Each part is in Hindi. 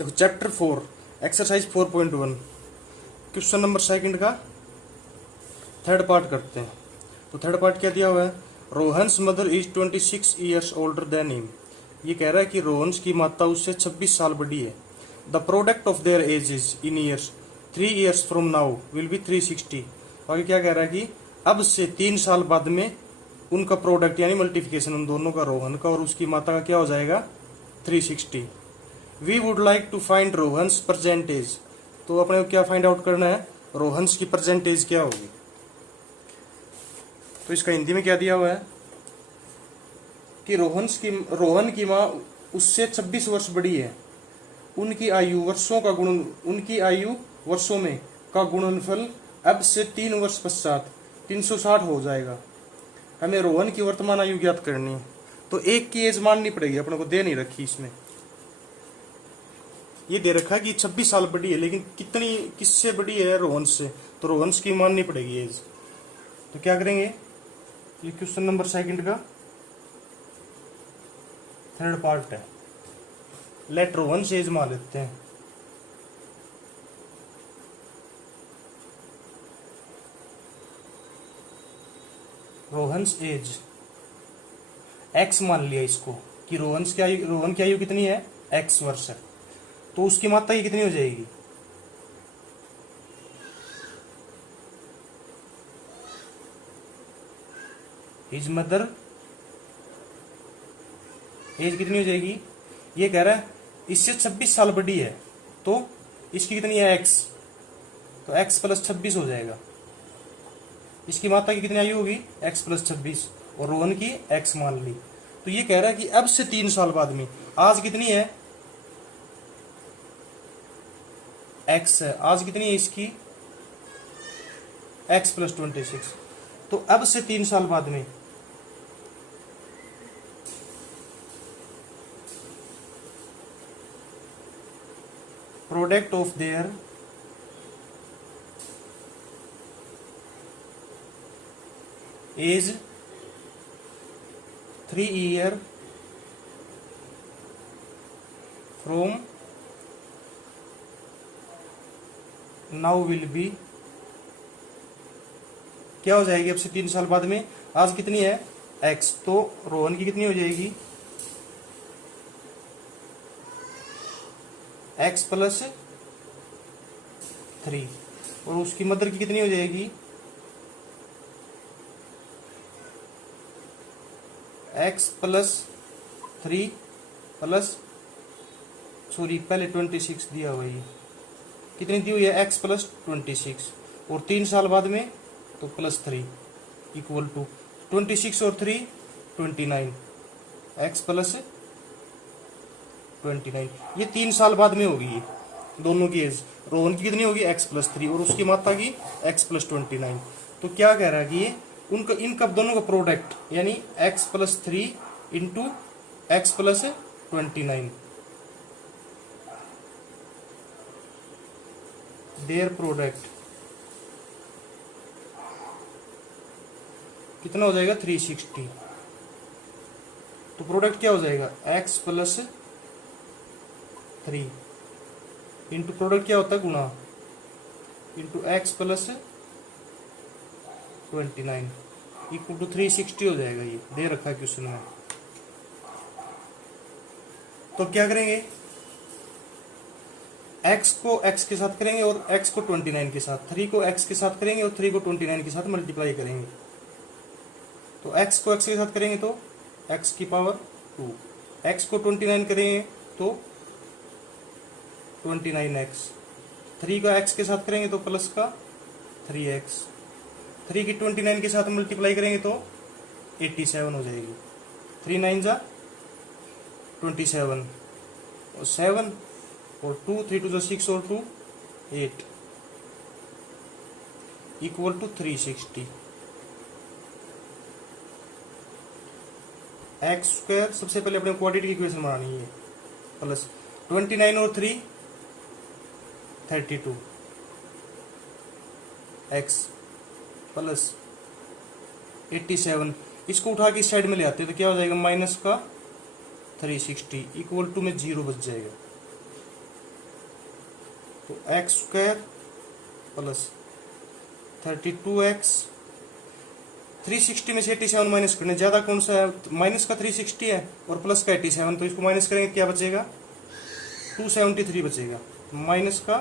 देखो chapter 4 exercise 4.1 question number second का थर्ड पार्ट करते हैं। तो थर्ड पार्ट क्या दिया हुआ है, Rohan's mother is 26 years older than him. ये कह रहा है कि रोहन्स की माता उससे 26 साल बड़ी है। The product of there edges in years 3 years from now will B 360। आगे क्या कह रहा है कि अब से 3 साल बाद में उनका प्रोडक्ट यानी मल्टीप्लिकेशन उन दोनों का, रोहन का और उसकी माता का क्या हो जाएगा, 360। We would like to find Rohan's percentage. तो अपने को क्या फाइंड आउट करना है, रोहन्स की परसेंटेज क्या होगी। तो इसका हिंदी में क्या दिया हुआ है कि रोहन की माँ उससे 26 वर्ष बड़ी है। उनकी आयु वर्षों में का गुणनफल अब से 3 वर्ष पश्चात 360 हो जाएगा। हमें रोहन की वर्तमान आयु ज्ञात करनी है। तो एक की एज माननी पड़ेगी, अपने को दे नहीं रखी इसमें। ये दे रखा है कि 26 साल बड़ी है, लेकिन कितनी किससे बड़ी है, रोहन्स से। तो रोहन्स की माननी पड़ेगी एज। तो क्या करेंगे, ये क्वेश्चन नंबर सेकंड का थर्ड पार्ट है। लेट रोहन्स एज मान लेते हैं। रोहन्स एज एक्स मान लिया इसको कि रोहन की आयु कितनी है, एक्स वर्ष है। तो उसकी मात्रा की कितनी हो जाएगी, हिज मदर एज कितनी हो जाएगी। ये कह रहा है इससे 26 साल बड़ी है, तो इसकी कितनी है, एक्स। तो एक्स प्लस 26 हो जाएगा। इसकी माता की कितनी आयु होगी, एक्स प्लस 26, और रोहन की एक्स मान ली। तो ये कह रहा है कि अब से 3 साल बाद में, आज कितनी है, एक्स है, आज कितनी है इसकी, एक्स प्लस 26। तो अब से 3 साल बाद में product of their age 3 year from now will be, क्या हो जाएगी अब से 3 साल बाद में, आज कितनी है, एक्स। तो रोहन की कितनी हो जाएगी, एक्स प्लस 3, और उसकी मदर की कितनी हो जाएगी, एक्स प्लस 3 प्लस, सॉरी पहले 26 दिया हुआ है, कितनी दी हुई है, एक्स प्लस 26, और 3 साल बाद में तो प्लस 3 इक्वल टू 26 और 3 29, एक्स प्लस 29। ये 3 साल बाद में होगी ये दोनों की एज। रोहन की कितनी होगी, एक्स प्लस 3, और उसकी माता की एक्स प्लस 29। तो क्या कह रहा है कि ये इनका दोनों का प्रोडक्ट यानी x plus 3 into x plus 29, their product कितना हो जाएगा, 360। तो प्रोडक्ट क्या हो जाएगा, एक्स प्लस 3 इंटू प्रोडक्ट क्या होता है, गुणा, into x plus 29 equal to 360 हो जाएगा। ये दे रखा है क्वेश्चन में। तो क्या करेंगे, x को x के साथ करेंगे और x को 29 के साथ, 3 को x के साथ करेंगे और 3 को 29 के साथ मल्टीप्लाई करेंगे। तो x को x के साथ करेंगे तो x की पावर 2, x को 29 करेंगे तो 29x, 3 का x के साथ करेंगे तो प्लस का 3x, 3 की 29 के साथ मल्टीप्लाई करेंगे तो 87 हो जाएगी। 3 9 जा 27, और 7 और 2, 3 2 6 और 2 8 इक्वल टू 360। एक्स स्क्वायर सबसे पहले अपने क्वाड्रेटिक इक्वेशन बनानी है, प्लस 29 और 3 32 एक्स प्लस 87। इसको उठा के इस साइड में ले आते हैं तो क्या हो जाएगा, माइनस का 360 इक्वल टू में 0 बच जाएगा। तो एक्स स्क्वायर प्लस 32x, 360 में से 87 माइनस करने, ज़्यादा कौन सा है, माइनस का 360 है और प्लस का 87, तो इसको माइनस करेंगे क्या बचेगा, 273 बचेगा, माइनस का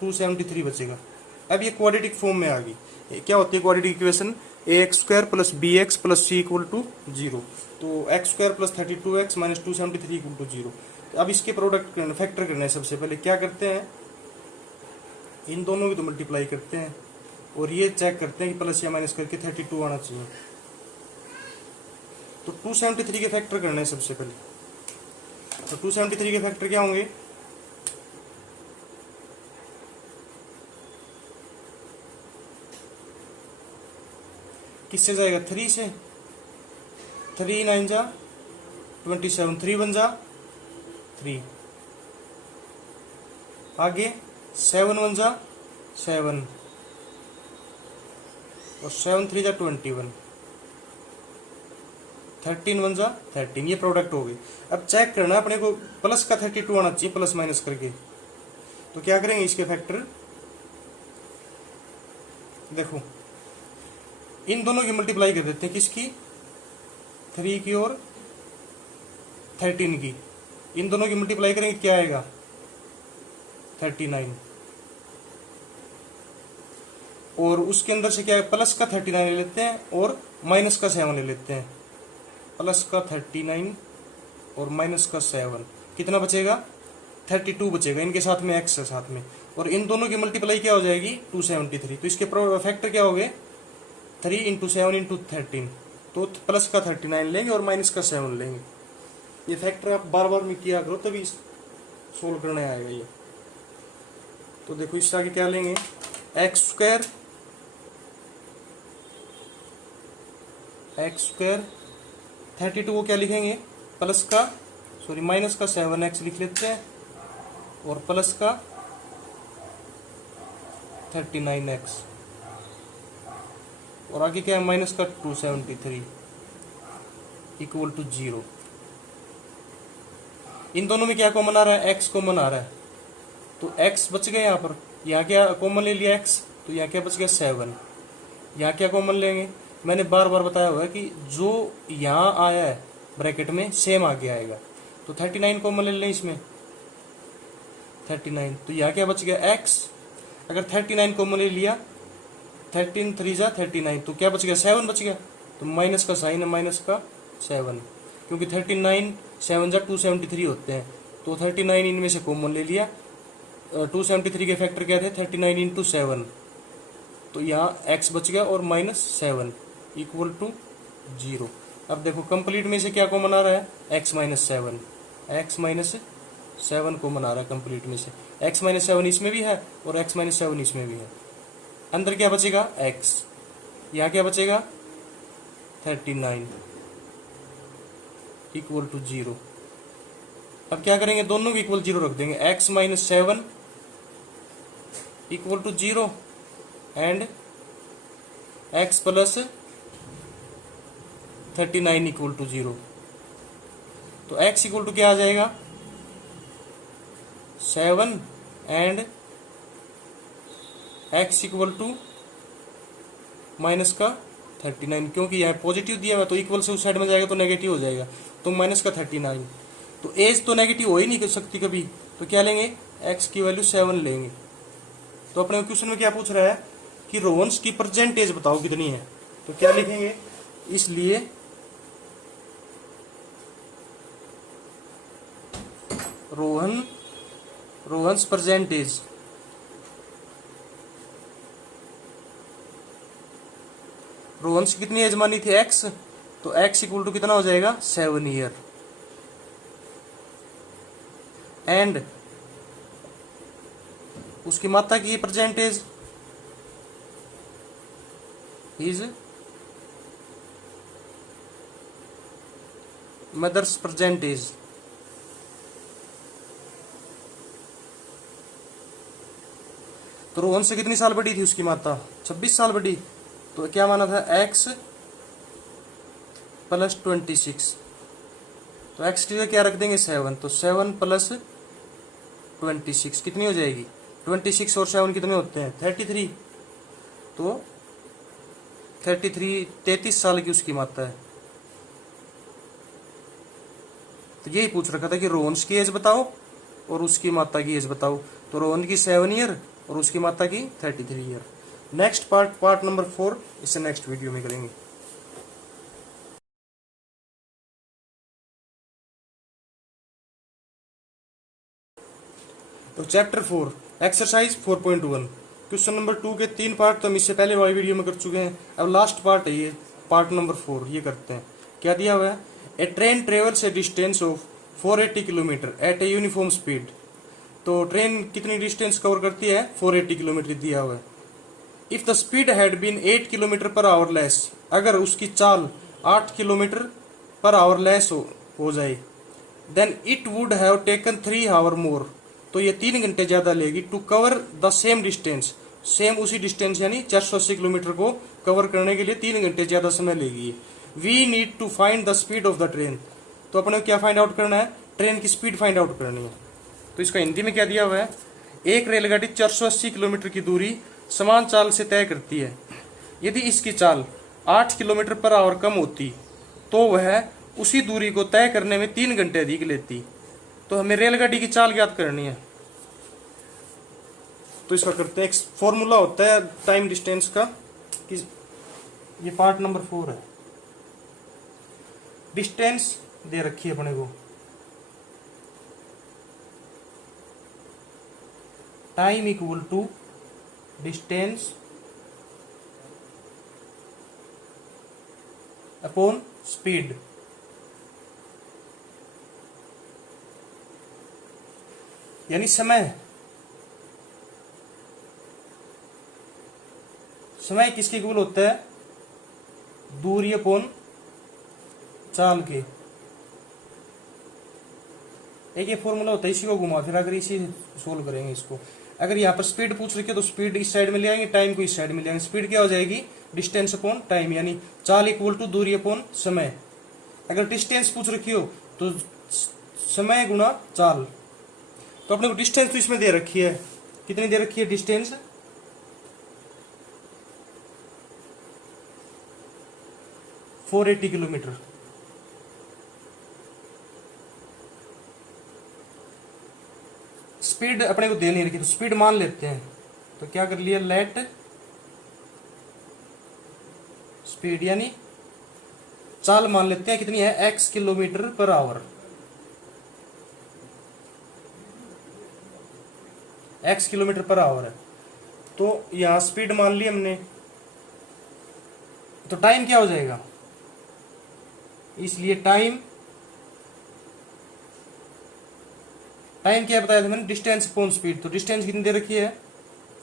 273 बचेगा। अब ये क्वाड्रेटिक फॉर्म में आ गई। क्या होती है quadratic equation, a x square plus b x plus c equal to 0। तो x square plus 32x minus 273 equal to 0। तो अब इसके प्रोडक्ट फैक्टर करना है। सबसे पहले क्या करते हैं, इन दोनों की तो मल्टीप्लाई करते हैं और ये चेक करते हैं कि प्लस या माइनस करके 32 आना चाहिए। तो 273 के फैक्टर करना है सबसे पहले। तो 273 के फैक्टर क्या होंगे, किससे जाएगा, 3 से, 3 9 जा 27, 3 1 जा 3, आगे 7 1 जा 7 और 7 3 जा 21, 13 1 जा 13, ये प्रोडक्ट हो गई। अब चेक करना अपने को प्लस का 32 आना चाहिए प्लस माइनस करके। तो क्या करेंगे इसके फैक्टर, देखो इन दोनों की मल्टीप्लाई कर देते हैं, किसकी, 3 की और 13 की, इन दोनों की मल्टीप्लाई करेंगे क्या आएगा, 39, और उसके अंदर से क्या है, प्लस का 39 ले लेते हैं और माइनस का 7 ले लेते हैं, प्लस का 39 और माइनस का 7, कितना बचेगा, 32 बचेगा, इनके साथ में एक्स है साथ में, और इन दोनों की मल्टीप्लाई क्या हो जाएगी, 273। तो इसके फैक्टर क्या हो गए, 3 इंटू 7 इंटू 13, तो प्लस का 39 लेंगे और माइनस का 7 लेंगे। ये फैक्टर आप बार बार में किया करो तभी सोल्व करने आएगा ये। तो देखो इससे आगे क्या लेंगे, एक्स स्क्वायर 32 को क्या लिखेंगे, प्लस का माइनस का 7x लिख लेते हैं और प्लस का 39x, और आगे क्या है, माइनस का 273 इक्वल टू 0। इन दोनों में क्या कॉमन आ रहा है, x कॉमन आ रहा है, तो x बच गया यहाँ पर, यहाँ क्या कॉमन ले लिया x, तो यहाँ क्या बच गया 7, यहाँ क्या कॉमन लेंगे, मैंने बार बार बताया हुआ है कि जो यहाँ आया है ब्रैकेट में सेम आगे आएगा, तो 39 कॉमन ले लें इसमें, 39, तो यहाँ क्या बच गया x, अगर 39 कॉमन ले लिया, 13 3 जा 39, तो क्या बच गया, 7 बच गया, तो माइनस का साइन है, माइनस का 7, क्योंकि 39 7 जा 273 होते हैं, तो 39 इनमें से कॉमन ले लिया, 273 के फैक्टर क्या थे, 39 इंटू 7, तो यहाँ x बच गया और माइनस 7 इक्वल टू 0। अब देखो कंप्लीट में से क्या कॉमन आ रहा है, x minus 7, x minus 7 common आ रहा है कंप्लीट में से, x माइनस 7 इसमें भी है और x माइनस 7 इसमें भी है, अंदर क्या बचेगा x, यहाँ क्या बचेगा 39 इक्वल टू 0। अब क्या करेंगे, दोनों को इक्वल 0 रख देंगे, x minus 7 equal to 0 and x plus 39 equal to 0। तो x इक्वल टू क्या आ जाएगा, 7 and x equal to minus का 39, क्योंकि यहाँ पॉजिटिव दिया हुआ तो इक्वल से उस साइड में जाएगा तो नेगेटिव हो जाएगा, तो माइनस का 39, तो एज तो नेगेटिव हो ही नहीं कर सकती कभी, तो क्या लेंगे, x की वैल्यू 7 लेंगे। तो अपने क्वेश्चन में क्या पूछ रहा है कि रोहन्स की परसेंटेज बताओ कितनी है, तो क्या लिखेंगे, इसलिए रोहन्स परसेंटेज, रोहन्स कितनी एज मानी थी x, तो x इक्वल टू कितना हो जाएगा 7 ईयर, एंड उसकी माता की परसेंटेज इज मदर्स परसेंटेज, तो रोहन से कितनी साल बड़ी थी उसकी माता, 26 साल बड़ी, तो क्या माना था x प्लस 26, तो x की जगह क्या रख देंगे 7, तो 7 प्लस 26 कितनी हो जाएगी, 26 और 7 कितने होते हैं 33, तो 33 साल की उसकी माता है। तो यही पूछ रखा था कि रोहन्स की एज बताओ और उसकी माता की एज बताओ। तो रोहन की 7 ईयर और उसकी माता की 33 ईयर। नेक्स्ट पार्ट नंबर 4 इसे नेक्स्ट वीडियो में करेंगे। तो चैप्टर 4 एक्सरसाइज 4.1 क्वेश्चन नंबर 2 के 3 पार्ट तो हम इससे पहले वाली वीडियो में कर चुके हैं। अब लास्ट पार्ट है ये पार्ट नंबर 4, ये करते हैं। क्या दिया हुआ है, a train travels a distance of 480 kilometre at a uniform speed. तो ट्रेन कितनी डिस्टेंस कवर करती है, 480 किलोमीटर दिया हुआ है। If the speed had been 8 kilometre per hour less, अगर उसकी चाल 8 किलोमीटर पर आवर लेस हो जाए, then it would have taken 3 hour more, तो ये 3 घंटे ज्यादा लेगी to cover the same distance, same उसी डिस्टेंस यानी 480 किलोमीटर को कवर करने के लिए 3 घंटे ज्यादा समय लेगी। We need to find the speed of the train, तो अपने क्या फाइंड आउट करना है, ट्रेन की स्पीड फाइंड आउट करनी है। तो इसका हिंदी में क्या दिया हुआ है, एक रेलगाड़ी 480 किलोमीटर की दूरी समान चाल से तय करती है। यदि इसकी चाल 8 किलोमीटर पर आवर कम होती तो वह उसी दूरी को तय करने में 3 घंटे अधिक लेती। तो हमें रेलगाड़ी की चाल ज्ञात करनी है। तो इसका करते हैं, एक फॉर्मूला होता है टाइम डिस्टेंस का, कि ये पार्ट नंबर 4 है। डिस्टेंस दे रखी है अपने को, time equal to distance upon speed. यानी समय किसके इक्वल होता है, दूरी अपॉन चाल के। एक ये फॉर्मूला होता है, इसी को घुमा फिर अगर इसी सोल्व करेंगे इसको। अगर यहाँ पर स्पीड पूछ रखी है तो स्पीड इस साइड में ले आएंगे, टाइम को इस साइड में ले आएंगे। स्पीड क्या हो जाएगी, डिस्टेंस अपॉन टाइम, यानी चाल इक्वल टू दूरी अपॉन समय। अगर डिस्टेंस पूछ रखी हो तो समय गुना चाल। तो अपने को डिस्टेंस तो इसमें दे रखी है, कितनी दे रखी है डिस्टेंस, 480 किलोमीटर। स्पीड अपने को दे नहीं रखी तो स्पीड मान लेते हैं। तो क्या कर लिया, लेट स्पीड यानी चाल मान लेते हैं, कितनी है, x kilometre per our. x kilometre per our है, तो यहां स्पीड मान ली हमने। तो टाइम क्या हो जाएगा, इसलिए टाइम क्या बताया था मैंने, डिस्टेंस अपॉन स्पीड। तो डिस्टेंस कितनी दे रखी है,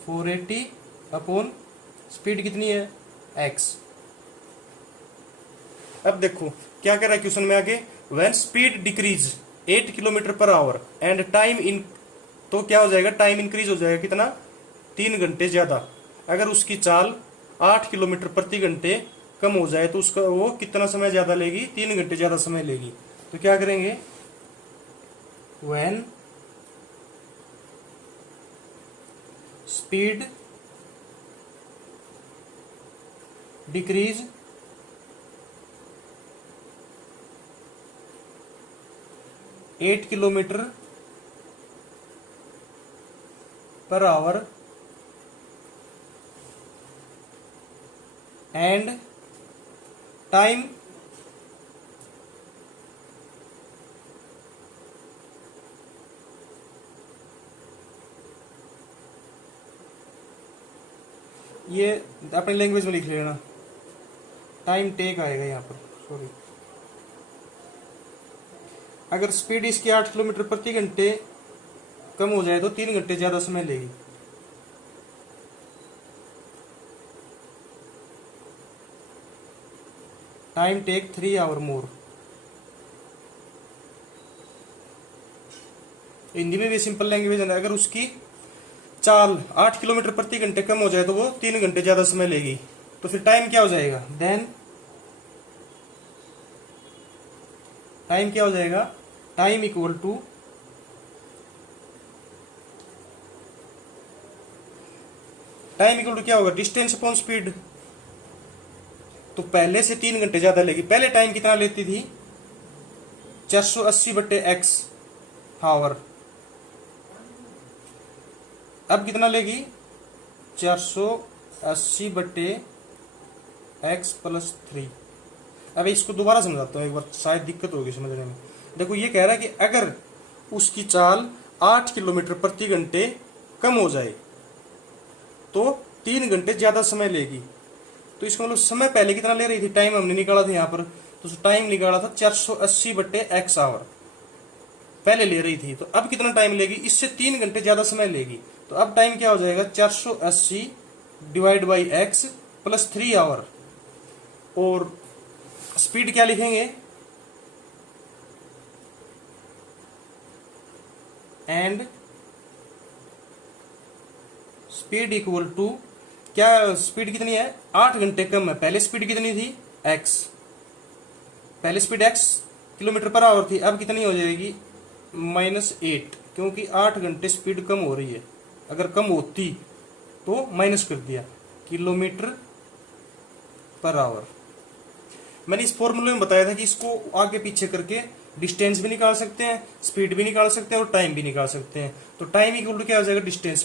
480 अपॉन स्पीड कितनी है, x। अब देखो क्या कह रहा है क्वेश्चन में आगे, when speed decrease 8 kilometre per our and time in, तो क्या हो जाएगा, टाइम इंक्रीज हो जाएगा कितना, 3 घंटे ज्यादा। अगर उसकी चाल 8 किलोमीटर प्रति घंटे कम हो जाए तो उसका वो कितना समय ज्यादा लेगी, 3 घंटे ज्यादा समय लेगी। तो क्या करेंगे, when speed decrease 8 kilometre per our and time ये अपनी लैंग्वेज में लिख लेना, टाइम टेक आएगा यहाँ पर, सॉरी। अगर स्पीड इसकी 8 किलोमीटर प्रति घंटे कम हो जाए तो 3 घंटे ज्यादा समय लेगी। टाइम टेक 3 आवर मोर। हिंदी में भी सिंपल लैंग्वेज है, अगर उसकी चाल 8 किलोमीटर प्रति घंटे कम हो जाए तो वो 3 घंटे ज्यादा समय लेगी। तो फिर टाइम क्या हो जाएगा, देन टाइम क्या हो जाएगा, time equal to time equal to क्या होगा, डिस्टेंस अपॉन स्पीड। तो पहले से 3 घंटे ज्यादा लेगी। पहले टाइम कितना लेती थी, 480/x हावर। अब कितना लेगी, 480/x+3। अब इसको दोबारा समझाता हूँ एक बार, शायद दिक्कत होगी समझने में। देखो ये कह रहा है कि अगर उसकी चाल 8 किलोमीटर प्रति घंटे कम हो जाए तो 3 घंटे ज्यादा समय लेगी। तो इसका मतलब समय पहले कितना ले रही थी, टाइम हमने निकाला था यहाँ पर, तो टाइम निकाला था 480/x आवर पहले ले रही थी। तो अब कितना टाइम लेगी, इससे 3 घंटे ज्यादा समय लेगी। तो अब टाइम क्या हो जाएगा, 480/x+3 आवर। और स्पीड क्या लिखेंगे, एंड स्पीड इक्वल टू, क्या स्पीड कितनी है, 8 घंटे कम है। पहले स्पीड कितनी थी, x, पहले speed x kilometre per our थी, अब कितनी हो जाएगी, -8, क्योंकि 8 घंटे स्पीड कम हो रही है। अगर कम होती तो माइनस कर दिया, किलोमीटर पर आवर। मैंने इस फॉर्मूले में बताया था कि इसको आगे पीछे करके डिस्टेंस भी निकाल सकते हैं, स्पीड भी निकाल सकते हैं और टाइम भी निकाल सकते हैं। तो टाइम इक्वल टू क्या हो जाएगा, डिस्टेंस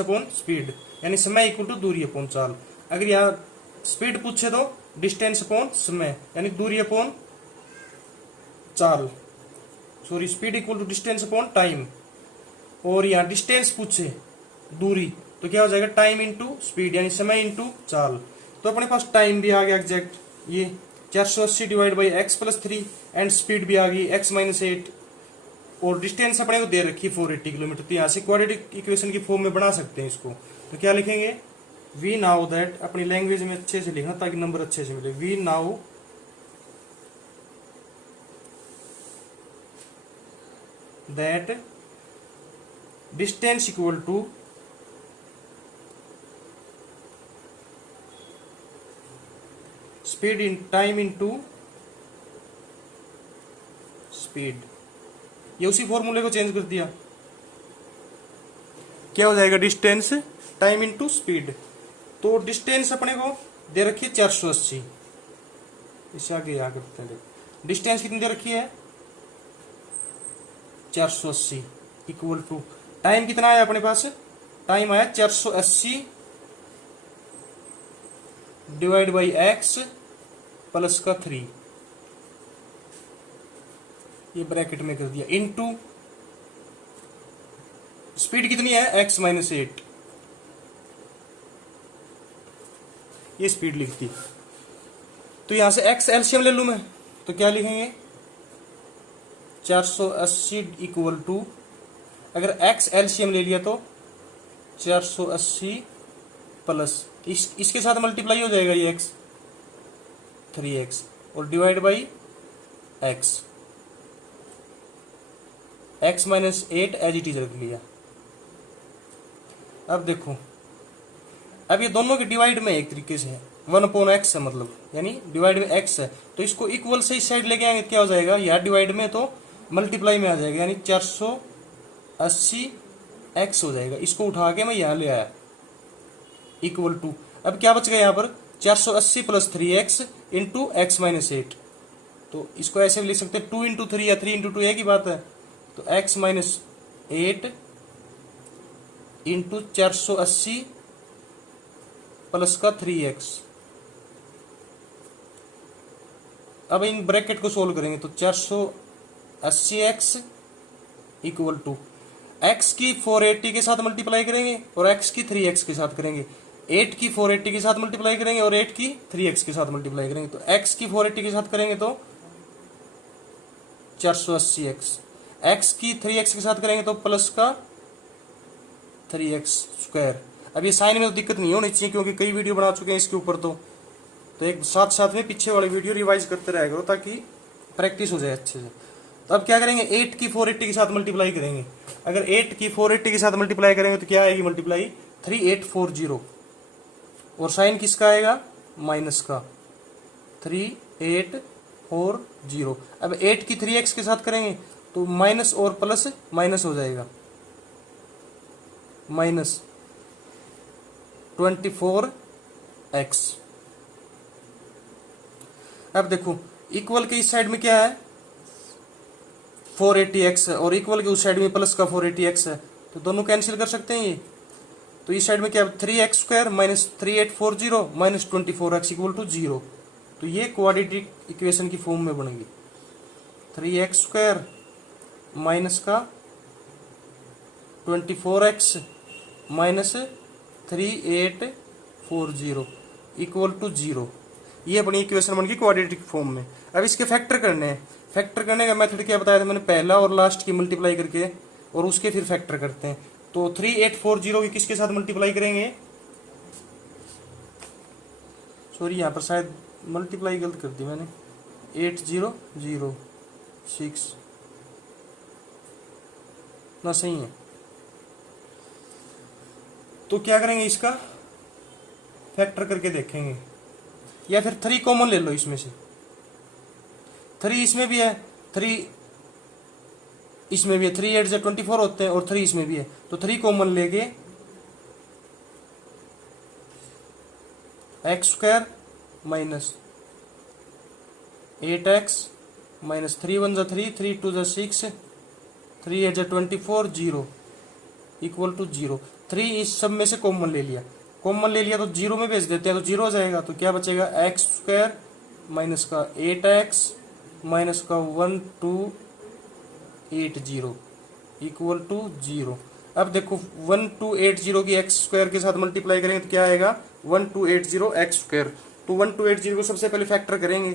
अपॉन स्पीड, यानी समय इक्वल टू दूरी अपॉन चाल। अगर यहाँ स्पीड पूछे तो डिस्टेंस अपॉन समय, यानी दूरी अपॉन चाल, speed equal to distance upon time. और यहाँ डिस्टेंस पूछे दूरी, तो क्या हो जाएगा, टाइम इंटू स्पीड, यानी समय इंटू चाल। तो अपने पास टाइम भी आ गया एग्जैक्ट, ये 480/x+3, एंड स्पीड भी आ गई x-8, और डिस्टेंस अपने को दे रखी है 480 किलोमीटर। तो यहाँ से क्वाड्रेटिक इक्वेशन की फॉर्म में बना सकते हैं इसको। तो क्या लिखेंगे, वी नाउ दैट, अपनी लैंग्वेज में अच्छे से लिखना ताकि नंबर अच्छे से मिले। We know that distance equal to speed in time into speed. ये उसी फॉर्मूले को चेंज कर दिया, क्या हो जाएगा, डिस्टेंस टाइम इंटू स्पीड। तो डिस्टेंस अपने को दे रखी है 480, इससे आगे यहाँ करते हैं। डिस्टेंस कितनी दे रखी है, 480 इक्वल टू टाइम कितना आया अपने पास, टाइम आया 480/x+3, ये ब्रैकेट में कर दिया, इनटू स्पीड कितनी है, x-8, ये स्पीड लिखती। तो यहां से x एलसीएम ले लूं मैं, तो क्या लिखेंगे, 480 इक्वल टू, अगर x एलसीएम ले लिया तो 480 प्लस इसके साथ मल्टीप्लाई हो जाएगा ये x, 3x, और divide by x, x-8 as it is रख लिया। अब देखो, अब ये दोनों के डिवाइड में एक तरीके से 1/x है, मतलब यानी डिवाइड में x है, तो इसको इक्वल से इस साइड लेके आएंगे, क्या हो जाएगा, यार डिवाइड में तो मल्टीप्लाई में आ जाएगा, यानी 480x हो जाएगा। इसको उठा के मैं यहाँ ले आया, इक्वल टू, अब क्या बच गया यहाँ पर, 480+3x इंटू x-8। तो इसको ऐसे भी लिख सकते हैं, 2 × 3 या 3 × 2 एक ही बात है। तो x-8 इंटू 480 प्लस का 3x। अब इन ब्रैकेट को सोल्व करेंगे तो 480x इक्वल टू x की 480 के साथ मल्टीप्लाई करेंगे और x की 3x के साथ करेंगे, 8 की 480 के साथ मल्टीप्लाई करेंगे और 8 की 3x के साथ मल्टीप्लाई करेंगे। तो x की 480 के साथ करेंगे तो 480x, x की 3x के साथ करेंगे तो प्लस का 3x²। अब ये साइन में तो दिक्कत नहीं होनी चाहिए क्योंकि कई वीडियो बना चुके हैं इसके ऊपर। तो एक साथ साथ में पीछे वाली वीडियो रिवाइज करते रह करो ताकि प्रैक्टिस हो जाए अच्छे से। तो अब क्या करेंगे, 8 की 480 के साथ मल्टीप्लाई करेंगे। अगर 8 की 480 के साथ मल्टीप्लाई करेंगे तो क्या आएगी मल्टीप्लाई, 3840, और साइन किसका आएगा, माइनस का, 3840। अब 8 की 3x के साथ करेंगे तो माइनस और प्लस माइनस हो जाएगा, माइनस 24x। अब देखो इक्वल के इस साइड में क्या है 480x है और इक्वल के उस साइड में प्लस का 480x है, तो दोनों कैंसिल कर सकते हैं ये। तो इस साइड में क्या 3x² minus 3840 minus 24x equal to 0। तो ये क्वाड्रेटिक इक्वेशन की फॉर्म में बनेगी 3x² माइनस का 24x माइनस 3840 इक्वल टू 0। ये अपनी इक्वेशन बन गई क्वाड्रेटिक फॉर्म में। अब इसके फैक्टर करने हैं। फैक्टर करने का मेथड क्या बताया था मैंने, पहला और लास्ट की मल्टीप्लाई करके और उसके फिर फैक्टर करते हैं। तो 3840 की किसके साथ मल्टीप्लाई करेंगे, सॉरी यहाँ पर शायद मल्टीप्लाई गलत कर दी मैंने, 8006 ना सही है। तो क्या करेंगे इसका फैक्टर करके देखेंगे, या फिर 3 कॉमन ले लो इसमें से। 3 इसमें भी है, 3 इसमें भी है, 3 8 24 होते हैं और 3 इसमें भी है, तो 3 कॉमन लेके x² minus 8x minus 3 1 3 3 2 6 3 8 24 0 equal to 0। 3 इस सब में से कॉमन ले लिया, कॉमन ले लिया तो 0 में भेज देते हैं तो 0 हो जाएगा। तो क्या बचेगा x² माइनस का 8x माइनस का 1280 इक्वल टू 0। अब देखो 1280 की x² के साथ मल्टीप्लाई करेंगे तो क्या आएगा 1280 x²। तो 1280 को सबसे पहले फैक्टर करेंगे,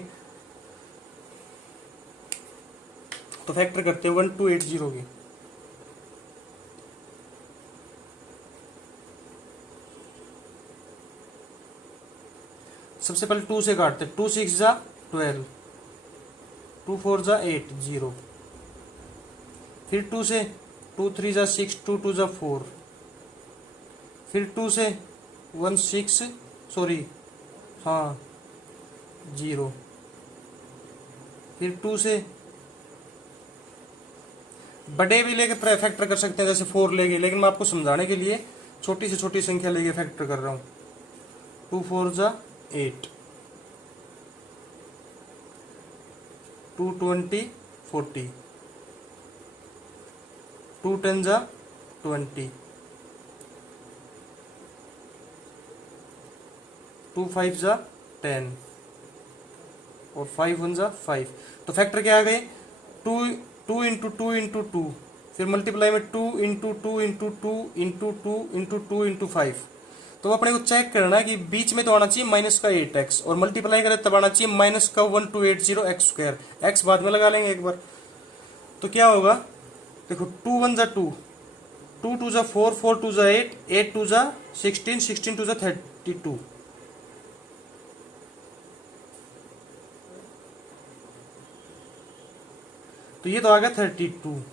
तो फैक्टर करते हैं 1280 की। सबसे पहले 2 से काटते, 2 6 जा 12, 2 4 जा 8 0, फिर 2 से 2 3 जा 6, 2 2 जा 4, फिर 2 से 1 6 सॉरी हाँ 0, फिर 2 से बड़े भी लेके फैक्टर कर सकते हैं जैसे 4 लेके, लेकिन मैं आपको समझाने के लिए छोटी से छोटी संख्या लेके फैक्टर कर रहा हूँ। 2 4 जा 8, 2 20 40, 2 10 जा 20, 2 5 जा 10 और 5 1 जा 5। तो फैक्टर क्या आ गए 2 इंटू 2 इंटू 2, फिर मल्टीप्लाई में 2 into 2 into 2 into 2 into 2 into 5। तो अपने को चेक करना है कि बीच में तो आना चाहिए माइनस का 8x और मल्टीप्लाई करें तब आना चाहिए माइनस का 1280 x²। x बाद में लगा लेंगे एक बार। तो क्या होगा देखो 2 1 जा 2, 2 2 जा 4, 4 2 जा 8, 8 2 जा 16, 16 2 जा 32। तो ये तो आ गया 32।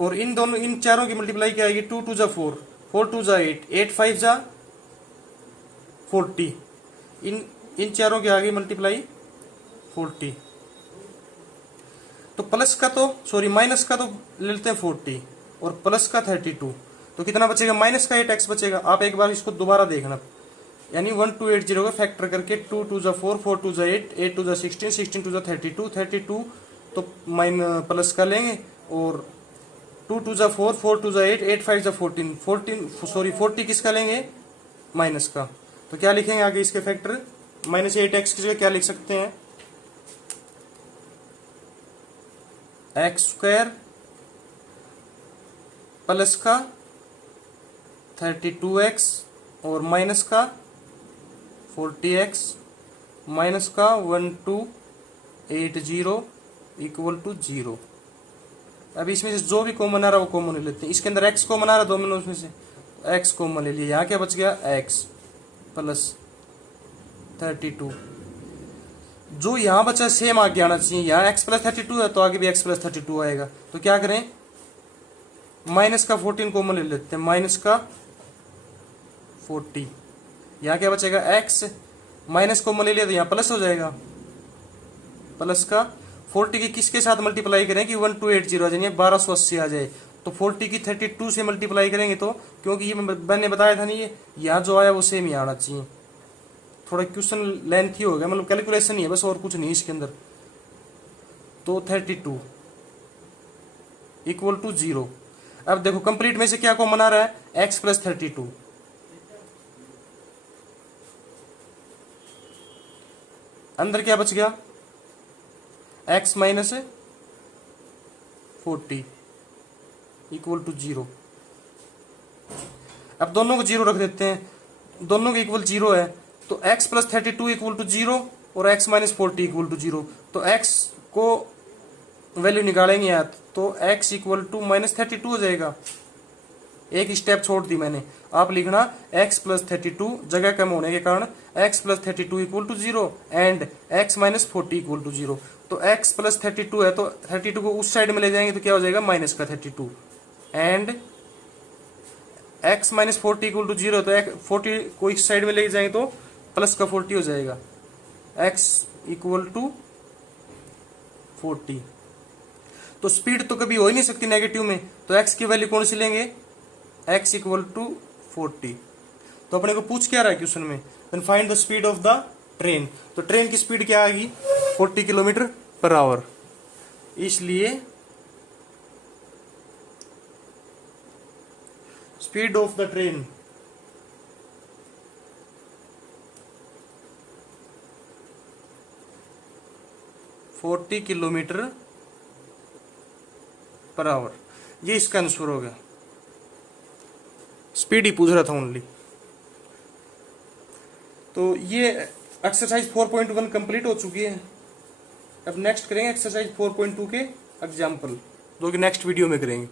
और इन दोनों इन चारों की मल्टीप्लाई क्या आएगी 2 2 जा 4, 4 2 जा 8, 8 5 जा 40। इन चारों की आ गई मल्टीप्लाई 40। तो प्लस का तो सॉरी माइनस का तो ले लेते हैं 40 और प्लस का 32। तो कितना बचेगा माइनस का 8x बचेगा। आप एक बार इसको दोबारा देखना, यानी 1280 का फैक्टर करके 2 2 जा 4, 4 2 जा 8, 8 2 जा 16, 16 2 जा 32, 32 तो प्लस का लेंगे और 2 2 जा 4, 4 2 जा 8, 8 5 जा 14, 40 किसका लेंगे माइनस का। तो क्या लिखेंगे आगे इसके फैक्टर माइनस 8x की जगह क्या लिख सकते हैं x² प्लस का 32x और माइनस का 40x माइनस का 1280 इक्वल टू 0। अब इसमें से जो भी कॉमन आ रहा है वो कॉमन ले लेते हैं। इसके अंदर x कॉमन आ रहा है दोनों उसमें से, x कॉमन ले लिया। यहाँ क्या बच गया x प्लस 32। जो यहाँ बचा सेम आगे आना चाहिए, यहाँ x प्लस 32 है तो आगे भी x प्लस 32 आएगा। तो क्या करें माइनस का 14 कॉमन ले लेते हैं, माइनस का 40। यहाँ क्या बचेगा x माइनस कॉमन ले लिया तो यहाँ प्लस हो जाएगा, प्लस का 40 की किसके साथ मल्टीप्लाई करें कि 1280 आ जाए 1280 आ जाए तो 40 की 32 से मल्टीप्लाई करेंगे तो, क्योंकि ये मैंने बताया था नहीं, ये यहाँ जो आया वो सेम ही आना चाहिए। थोड़ा क्वेश्चन लेंथी हो गया, मतलब कैलकुलेशन ही है बस, और कुछ नहीं इसके अंदर। तो 32 इक्वल टू 0। अब देखो कंप्लीट में से क्या कॉमन आ रहा है, x प्लस 32। अंदर क्या बच गया, x माइनस 40 इक्वल टू 0। अब दोनों को 0 रख देते हैं, दोनों के इक्वल 0 है, तो x प्लस 32 इक्वल टू 0 और x माइनस 40 इक्वल टू 0। तो x को वैल्यू निकालेंगे यार, तो x इक्वल टू माइनस 32 हो जाएगा। एक स्टेप छोड़ दी मैंने, आप लिखना x प्लस 32, जगह कम होने के कारण x plus 32 equal to 0 and x minus 40 equal to 0। तो x प्लस 32 है, तो 32 को उस साइड में ले जाएंगे तो क्या हो जाएगा, माइनस का 32 and x minus 40 equal to 0। तो 40 को इस साइड में ले जाएंगे तो प्लस का 40 हो जाएगा, x इक्वल टू 40। तो स्पीड तो कभी हो ही नहीं सकती नेगेटिव में, तो x की वैल्यू कौन सी लेंगे, x इक्वल टू 40। तो अपने को पूछ क्या रहा है क्वेश्चन में, then find the speed of the train. तो ट्रेन की स्पीड क्या आएगी, 40 किलोमीटर पर आवर। इसलिए speed of the train (40 kilometre per hour), ये इसका आंसर हो गया। स्पीड ही पूछ रहा था ओनली। तो ये एक्सरसाइज 4.1 कंप्लीट हो चुकी है। अब नेक्स्ट करेंगे एक्सरसाइज 4.2 के एग्जाम्पल, जो कि नेक्स्ट वीडियो में करेंगे।